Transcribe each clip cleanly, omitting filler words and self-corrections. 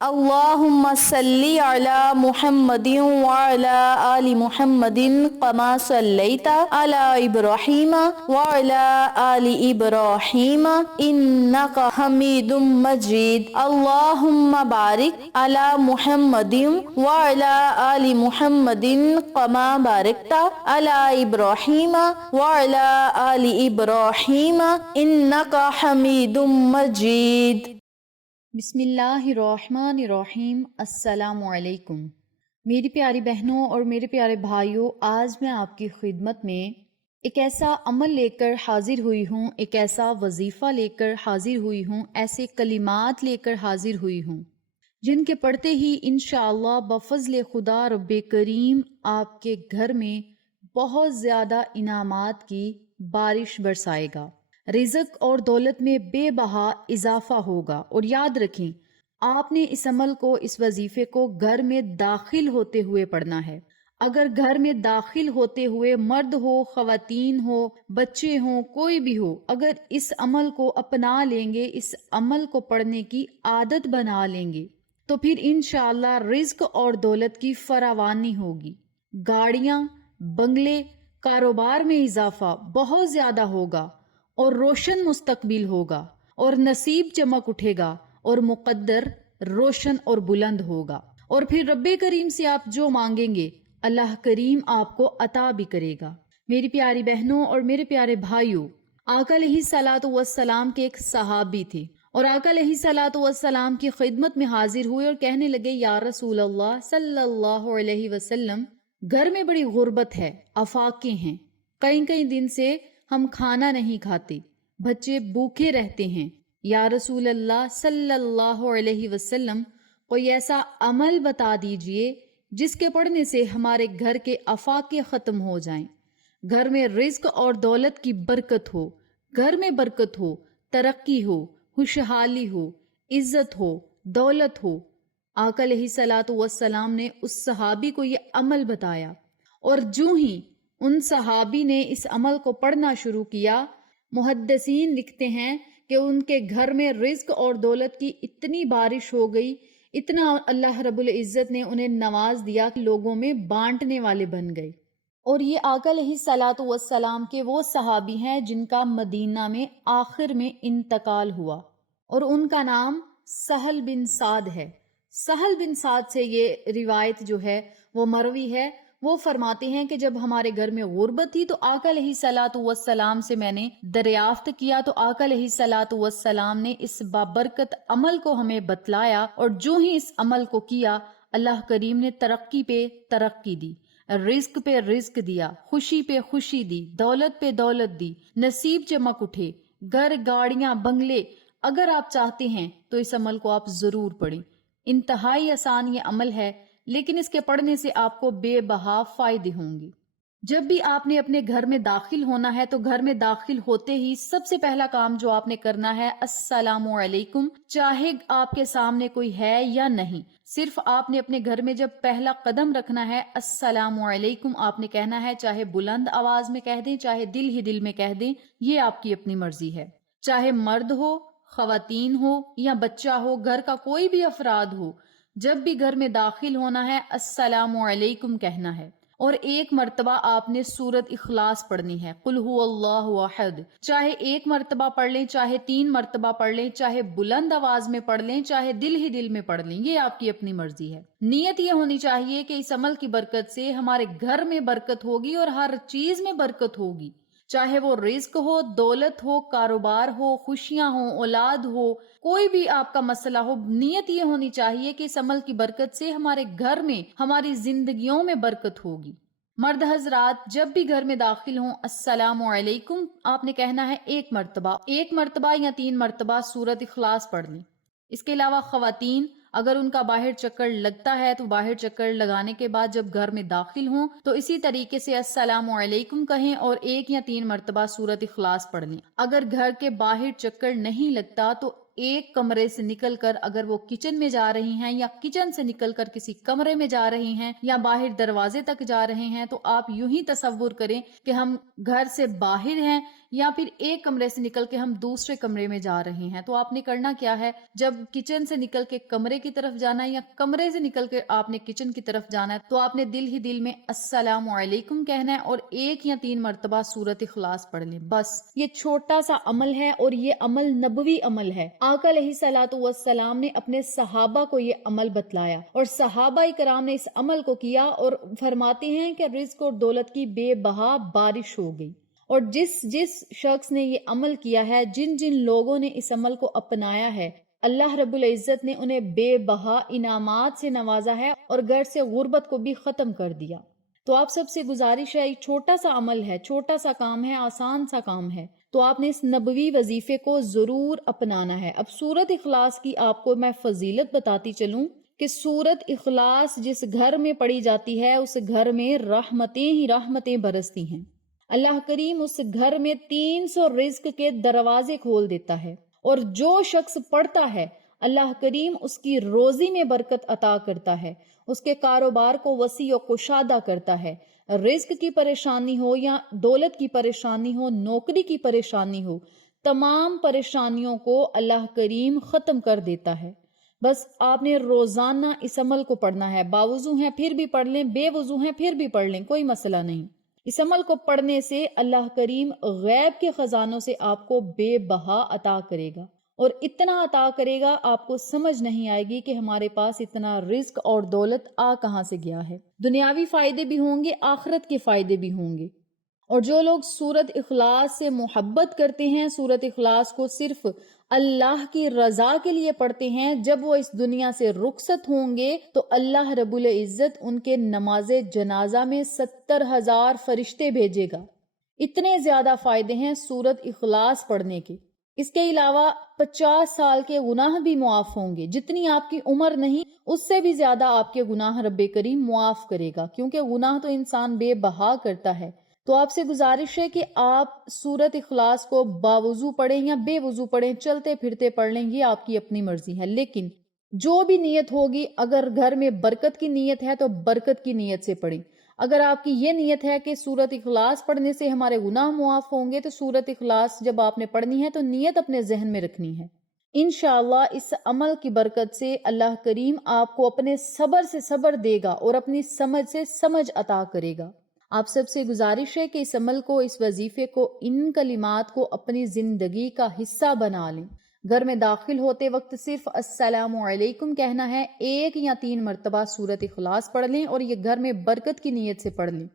اللهم صل على محمد وعلى آل محمد كما صليت على إبراهيم وعلى آل إبراهيم إنك حميد مجيد. اللهم بارك على محمد وعلى آل محمد كما باركت على إبراهيم وعلى آل إبراهيم إنك حميد مجيد. بسم اللہ الرحمن الرحیم۔ السلام علیکم میری پیاری بہنوں اور میرے پیارے بھائیوں، آج میں آپ کی خدمت میں ایک ایسا عمل لے کر حاضر ہوئی ہوں، ایک ایسا وظیفہ لے کر حاضر ہوئی ہوں، ایسے کلمات لے کر حاضر ہوئی ہوں جن کے پڑھتے ہی انشاءاللہ بفضل خدا رب کریم آپ کے گھر میں بہت زیادہ انعامات کی بارش برسائے گا، رزق اور دولت میں بے بہا اضافہ ہوگا۔ اور یاد رکھیں، آپ نے اس عمل کو، اس وظیفے کو گھر میں داخل ہوتے ہوئے پڑھنا ہے۔ اگر گھر میں داخل ہوتے ہوئے مرد ہو، خواتین ہو، بچے ہوں، کوئی بھی ہو، اگر اس عمل کو اپنا لیں گے، اس عمل کو پڑھنے کی عادت بنا لیں گے، تو پھر انشاءاللہ رزق اور دولت کی فراوانی ہوگی، گاڑیاں، بنگلے، کاروبار میں اضافہ بہت زیادہ ہوگا اور روشن مستقبل ہوگا، اور نصیب چمک اٹھے گا، اور مقدر روشن اور بلند ہوگا، اور پھر رب کریم سے آپ جو مانگیں گے اللہ کریم آپ کو عطا بھی کرے گا۔ میری پیاری بہنوں اور میرے پیارے بھائیوں، آقا علیہ الصلوۃ والسلام کے ایک صحابی تھے، اور آقا علیہ الصلوۃ والسلام کی خدمت میں حاضر ہوئے اور کہنے لگے، یا رسول اللہ صلی اللہ علیہ وسلم، گھر میں بڑی غربت ہے، آفاقے ہیں، کئی دن سے ہم کھانا نہیں کھاتے، بچے بھوکے رہتے ہیں، یا رسول اللہ صلی اللہ علیہ وسلم، کوئی ایسا عمل بتا دیجئے جس کے پڑھنے سے ہمارے گھر کے آفاقے ختم ہو جائیں، گھر میں رزق اور دولت کی برکت ہو، گھر میں برکت ہو، ترقی ہو، خوشحالی ہو، عزت ہو، دولت ہو۔ آقا علیہ الصلوۃ والسلام نے اس صحابی کو یہ عمل بتایا، اور جو ہی ان صحابی نے اس عمل کو پڑھنا شروع کیا، محدثین لکھتے ہیں کہ ان کے گھر میں رزق اور دولت کی اتنی بارش ہو گئی، اتنا اللہ رب العزت نے انہیں نواز دیا کہ لوگوں میں بانٹنے والے بن گئے۔ اور یہ آقا علیہ الصلوۃ والسلام کے وہ صحابی ہیں جن کا مدینہ میں آخر میں انتقال ہوا، اور ان کا نام سہل بن سعد ہے۔ سہل بن سعد سے یہ روایت جو ہے وہ مروی ہے، وہ فرماتے ہیں کہ جب ہمارے گھر میں غربت تھی تو آقا علیہ الصلوۃ والسلام سے میں نے دریافت کیا، تو آقا علیہ الصلوۃ والسلام نے اس بابرکت عمل کو ہمیں بتلایا، اور جو ہی اس عمل کو کیا اللہ کریم نے ترقی پہ ترقی دی، رزق پہ رزق دیا، خوشی پہ خوشی دی، دولت پہ دولت دی، نصیب چمک اٹھے، گھر، گاڑیاں، بنگلے۔ اگر آپ چاہتے ہیں تو اس عمل کو آپ ضرور پڑھیں، انتہائی آسان یہ عمل ہے، لیکن اس کے پڑھنے سے آپ کو بے بہا فائدے ہوں گے۔ جب بھی آپ نے اپنے گھر میں داخل ہونا ہے تو گھر میں داخل ہوتے ہی سب سے پہلا کام جو آپ نے کرنا ہے، السلام علیکم، چاہے آپ کے سامنے کوئی ہے یا نہیں، صرف آپ نے اپنے گھر میں جب پہلا قدم رکھنا ہے، السلام علیکم آپ نے کہنا ہے، چاہے بلند آواز میں کہہ دیں، چاہے دل ہی دل میں کہہ دیں، یہ آپ کی اپنی مرضی ہے۔ چاہے مرد ہو، خواتین ہو یا بچہ ہو، گھر کا کوئی بھی افراد ہو، جب بھی گھر میں داخل ہونا ہے السلام علیکم کہنا ہے، اور ایک مرتبہ آپ نے سورت اخلاص پڑھنی ہے، قل هو اللہ احد، چاہے ایک مرتبہ پڑھ لیں، چاہے 3 مرتبہ پڑھ لیں، چاہے بلند آواز میں پڑھ لیں، چاہے دل ہی دل میں پڑھ لیں، یہ آپ کی اپنی مرضی ہے۔ نیت یہ ہونی چاہیے کہ اس عمل کی برکت سے ہمارے گھر میں برکت ہوگی اور ہر چیز میں برکت ہوگی، چاہے وہ رزق ہو، دولت ہو، کاروبار ہو، خوشیاں ہوں، اولاد ہو، کوئی بھی آپ کا مسئلہ ہو، نیت یہ ہونی چاہیے کہ اس عمل کی برکت سے ہمارے گھر میں، ہماری زندگیوں میں برکت ہوگی۔ مرد حضرات جب بھی گھر میں داخل ہوں السلام علیکم آپ نے کہنا ہے ایک مرتبہ یا 3 مرتبہ سورت اخلاص پڑھ لیں۔ اس کے علاوہ خواتین اگر ان کا باہر چکر لگتا ہے تو باہر چکر لگانے کے بعد جب گھر میں داخل ہوں تو اسی طریقے سے السلام علیکم کہیں اور 1 یا 3 مرتبہ سورت اخلاص پڑھ لیں۔ اگر گھر کے باہر چکر نہیں لگتا تو ایک کمرے سے نکل کر اگر وہ کچن میں جا رہی ہیں یا کچن سے نکل کر کسی کمرے میں جا رہی ہیں یا باہر دروازے تک جا رہے ہیں، تو آپ یوں ہی تصور کریں کہ ہم گھر سے باہر ہیں یا پھر ایک کمرے سے نکل کے ہم دوسرے کمرے میں جا رہے ہیں۔ تو آپ نے کرنا کیا ہے، جب کچن سے نکل کے کمرے کی طرف جانا ہے یا کمرے سے نکل کے آپ نے کچن کی طرف جانا ہے، تو آپ نے دل ہی دل میں السلام علیکم کہنا ہے اور 1 یا 3 مرتبہ سورۃ اخلاص پڑھ لیں۔ بس یہ چھوٹا سا عمل ہے اور یہ عمل نبوی عمل ہے۔ آقا علیہ الصلوۃ والسلام نے اپنے صحابہ کو یہ عمل بتلایا اور صحابہ کرام نے اس عمل کو کیا اور فرماتے ہیں کہ رزق اور دولت کی بے بہا بارش ہو گئی۔ اور جس شخص نے یہ عمل کیا ہے، جن لوگوں نے اس عمل کو اپنایا ہے، اللہ رب العزت نے انہیں بے بہا انعامات سے نوازا ہے اور گھر سے غربت کو بھی ختم کر دیا۔ تو آپ سب سے گزارش ہے، ایک چھوٹا سا عمل ہے، چھوٹا سا کام ہے، آسان سا کام ہے، تو آپ نے اس نبوی وظیفے کو ضرور اپنانا ہے۔ اب سورۃ اخلاص کی آپ کو میں فضیلت بتاتی چلوں کہ سورۃ اخلاص جس گھر میں پڑھی جاتی ہے اس گھر میں رحمتیں ہی رحمتیں برستی ہیں۔ اللہ کریم اس گھر میں 300 رزق کے دروازے کھول دیتا ہے، اور جو شخص پڑھتا ہے اللہ کریم اس کی روزی میں برکت عطا کرتا ہے، اس کے کاروبار کو وسیع و کشادہ کرتا ہے۔ رزق کی پریشانی ہو یا دولت کی پریشانی ہو، نوکری کی پریشانی ہو، تمام پریشانیوں کو اللہ کریم ختم کر دیتا ہے۔ بس آپ نے روزانہ اس عمل کو پڑھنا ہے، باوضو ہیں پھر بھی پڑھ لیں، بے وضو ہیں پھر بھی پڑھ لیں، کوئی مسئلہ نہیں۔ اس عمل کو پڑھنے سے اللہ کریم غیب کے خزانوں سے آپ کو بے بہا عطا کرے گا، اور اتنا عطا کرے گا آپ کو سمجھ نہیں آئے گی کہ ہمارے پاس اتنا رزق اور دولت کہاں سے گیا ہے۔ دنیاوی فائدے بھی ہوں گے، آخرت کے فائدے بھی ہوں گے۔ اور جو لوگ سورۃ اخلاص سے محبت کرتے ہیں، سورۃ اخلاص کو صرف اللہ کی رضا کے لیے پڑھتے ہیں، جب وہ اس دنیا سے رخصت ہوں گے تو اللہ رب العزت ان کے نماز جنازہ میں 70,000 فرشتے بھیجے گا۔ اتنے زیادہ فائدے ہیں سورۃ اخلاص پڑھنے کے۔ اس کے علاوہ 50 سال کے گناہ بھی معاف ہوں گے، جتنی آپ کی عمر نہیں اس سے بھی زیادہ آپ کے گناہ رب کریم معاف کرے گا، کیونکہ گناہ تو انسان بے بہا کرتا ہے۔ تو آپ سے گزارش ہے کہ آپ سورۃ اخلاص کو باوضو پڑھیں یا بے وضو پڑھیں، چلتے پھرتے پڑھ لیں، یہ آپ کی اپنی مرضی ہے، لیکن جو بھی نیت ہوگی، اگر گھر میں برکت کی نیت ہے تو برکت کی نیت سے پڑھیں۔ اگر آپ کی یہ نیت ہے کہ سورۃ اخلاص پڑھنے سے ہمارے گناہ معاف ہوں گے، تو سورۃ اخلاص جب آپ نے پڑھنی ہے تو نیت اپنے ذہن میں رکھنی ہے۔ انشاءاللہ اس عمل کی برکت سے اللہ کریم آپ کو اپنے صبر سے صبر دے گا اور اپنی سمجھ سے سمجھ عطا کرے گا۔ آپ سب سے گزارش ہے کہ اس عمل کو، اس وظیفے کو، ان کلمات کو اپنی زندگی کا حصہ بنا لیں۔ گھر میں داخل ہوتے وقت صرف السلام علیکم کہنا ہے، 1 یا 3 مرتبہ سورۃ اخلاص پڑھ لیں اور یہ گھر میں برکت کی نیت سے پڑھ لیں۔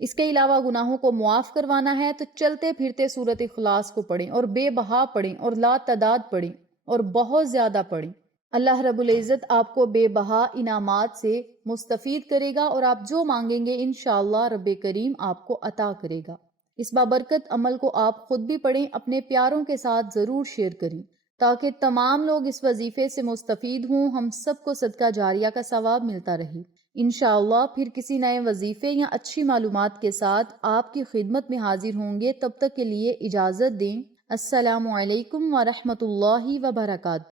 اس کے علاوہ گناہوں کو معاف کروانا ہے تو چلتے پھرتے سورۃ اخلاص کو پڑھیں اور بے بہا پڑھیں اور لا تعداد پڑھیں اور بہت زیادہ پڑھیں۔ اللہ رب العزت آپ کو بے بہا انعامات سے مستفید کرے گا اور آپ جو مانگیں گے انشاءاللہ رب کریم آپ کو عطا کرے گا۔ اس بابرکت عمل کو آپ خود بھی پڑھیں، اپنے پیاروں کے ساتھ ضرور شیئر کریں تاکہ تمام لوگ اس وظیفے سے مستفید ہوں، ہم سب کو صدقہ جاریہ کا ثواب ملتا رہے۔ انشاءاللہ پھر کسی نئے وظیفے یا اچھی معلومات کے ساتھ آپ کی خدمت میں حاضر ہوں گے، تب تک کے لیے اجازت دیں۔ السلام علیکم ورحمۃ اللہ وبرکاتہ۔